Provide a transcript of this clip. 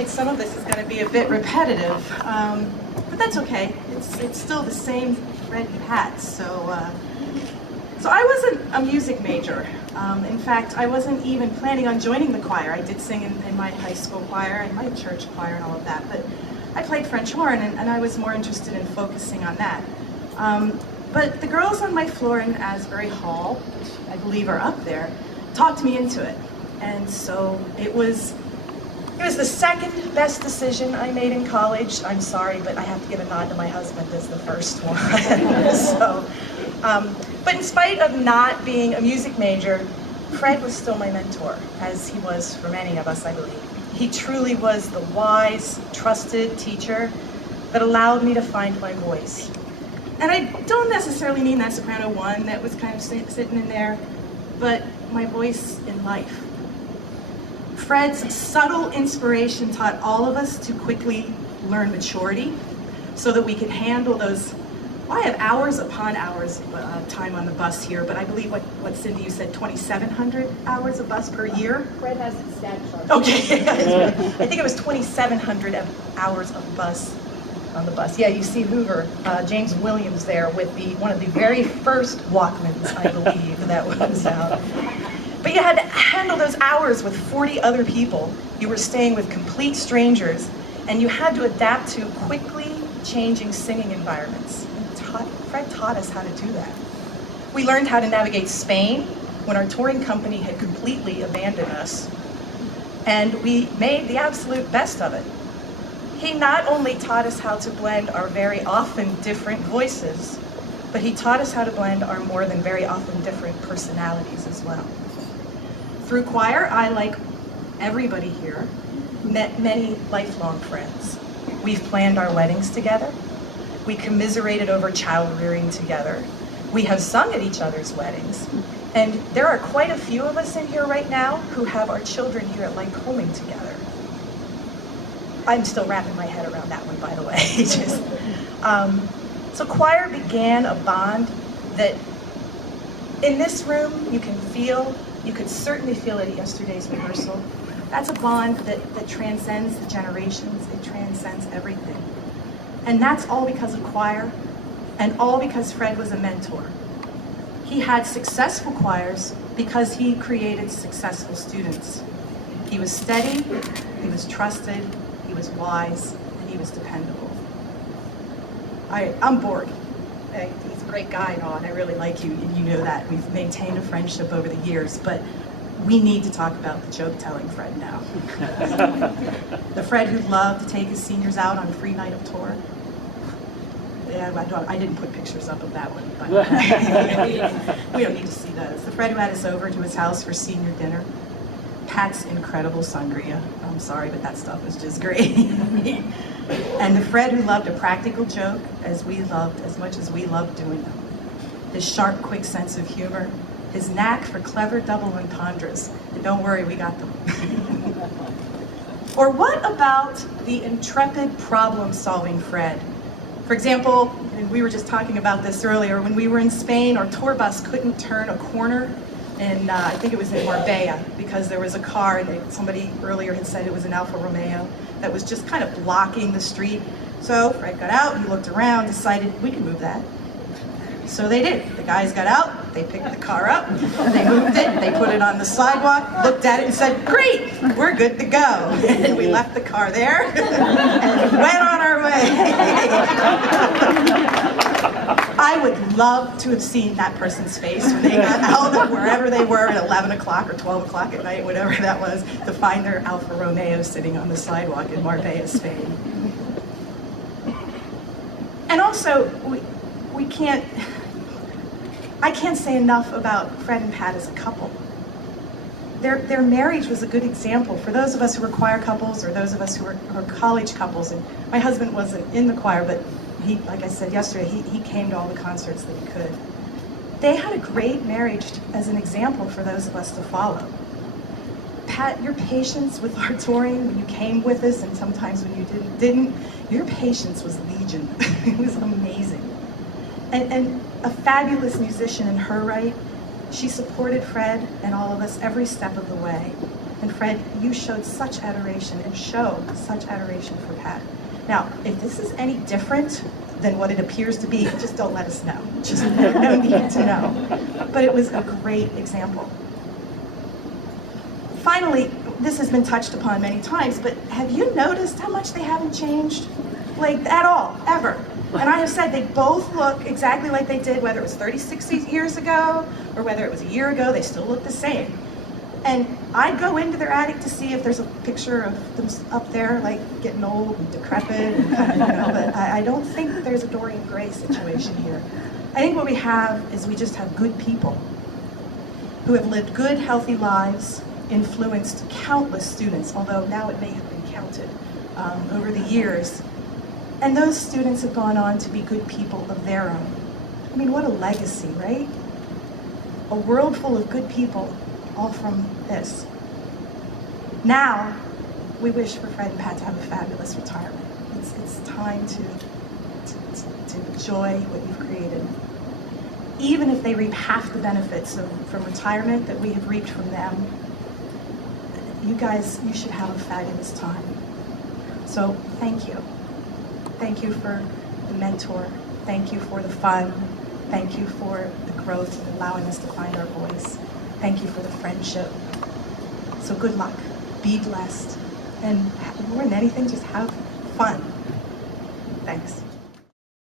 afraid some of this is going to be a bit repetitive, but that's okay. It's still the same Fred you had. So I wasn't a music major. In fact, I wasn't even planning on joining the choir. I did sing in my high school choir and my church choir and all of that, but I played French horn, and I was more interested in focusing on that. But the girls on my floor in Asbury Hall, which I believe are up there, talked me into it. And so it was the second best decision I made in college. I'm sorry, but I have to give a nod to my husband as the first one. But in spite of not being a music major, Fred was still my mentor, as he was for many of us, I believe. He truly was the wise, trusted teacher that allowed me to find my voice. And I don't necessarily mean that soprano one that was kind of sitting in there, but my voice in life. Fred's subtle inspiration taught all of us to quickly learn maturity so that we could handle those, well, I have hours upon hours time on the bus here, but I believe what Cindy, you said 2,700 hours of bus per year? Fred has the stat chart. Okay, I think it was 2,700 hours of bus on the bus. Yeah, you see Hoover, James Williams there with one of the very first Walkmans, I believe, that was out. But you had to handle those hours with 40 other people. You were staying with complete strangers, and you had to adapt to quickly changing singing environments. And Fred taught us how to do that. We learned how to navigate Spain when our touring company had completely abandoned us, and we made the absolute best of it. He not only taught us how to blend our very often different voices, but he taught us how to blend our more than very often different personalities as well. Through choir, I, like everybody here, met many lifelong friends. We've planned our weddings together. We commiserated over child rearing together. We have sung at each other's weddings. And there are quite a few of us in here right now who have our children here at Lycoming together. I'm still wrapping my head around that one, by the way. So choir began a bond that in this room you can feel, you could certainly feel it at yesterday's rehearsal. That's a bond that transcends the generations, it transcends everything. And that's all because of choir, and all because Fred was a mentor. He had successful choirs because he created successful students. He was steady, he was trusted, he was wise, and he was dependable. I'm bored. He's a great guy and all, and I really like you, and you know that. We've maintained a friendship over the years, but we need to talk about the joke-telling Fred now. The Fred who loved to take his seniors out on free night of tour. Yeah, I didn't put pictures up of that one, but we don't need to see those. The Fred who had us over to his house for senior dinner. Pat's incredible sangria. I'm sorry, but that stuff was just great. And the Fred who loved a practical joke as much as we loved doing them. His sharp, quick sense of humor, his knack for clever double entendres. And don't worry, we got them. Or what about the intrepid problem-solving Fred? For example, and we were just talking about this earlier, when we were in Spain, our tour bus couldn't turn a corner in, I think it was in Marbella, because there was a car, and somebody earlier had said it was an Alfa Romeo, that was just kind of blocking the street. So Fred got out, he looked around, decided we can move that. So they did. The guys got out, they picked the car up, they moved it, they put it on the sidewalk, looked at it and said, great, we're good to go. And we left the car there and went on our way. I would love to have seen that person's face when they got out of wherever they were at 11 o'clock or 12 o'clock at night, whatever that was, to find their Alfa Romeo sitting on the sidewalk in Marbella, Spain. And also, I can't say enough about Fred and Pat as a couple. Their marriage was a good example for those of us who were choir couples or those of us who were college couples. And my husband wasn't in the choir, but he, like I said yesterday, he came to all the concerts that he could. They had a great marriage as an example for those of us to follow. Pat, your patience with our touring, when you came with us and sometimes when you didn't, your patience was legion. It was amazing. And a fabulous musician in her right, she supported Fred and all of us every step of the way. And Fred, you showed such adoration and show such adoration for Pat. Now, if this is any different than what it appears to be, just don't let us know. Just no need to know. But it was a great example. Finally, this has been touched upon many times, but have you noticed how much they haven't changed? Like, at all, ever. And I have said they both look exactly like they did, whether it was 36 years ago or whether it was a year ago, they still look the same. And I'd go into their attic to see if there's a picture of them up there, like getting old and decrepit, and kind of, but I don't think that there's a Dorian Gray situation here. I think what we have is we just have good people who have lived good, healthy lives, influenced countless students, although now it may have been counted over the years. And those students have gone on to be good people of their own. I mean, what a legacy, right? A world full of good people, all from this. Now, we wish for Fred and Pat to have a fabulous retirement. It's time to enjoy what you've created. Even if they reap half the benefits from retirement that we have reaped from them, you guys, you should have a fabulous time. So thank you. Thank you for the mentor. Thank you for the fun. Thank you for the growth and allowing us to find our voice. Thank you for the friendship. So good luck. Be blessed. And more than anything, just have fun. Thanks.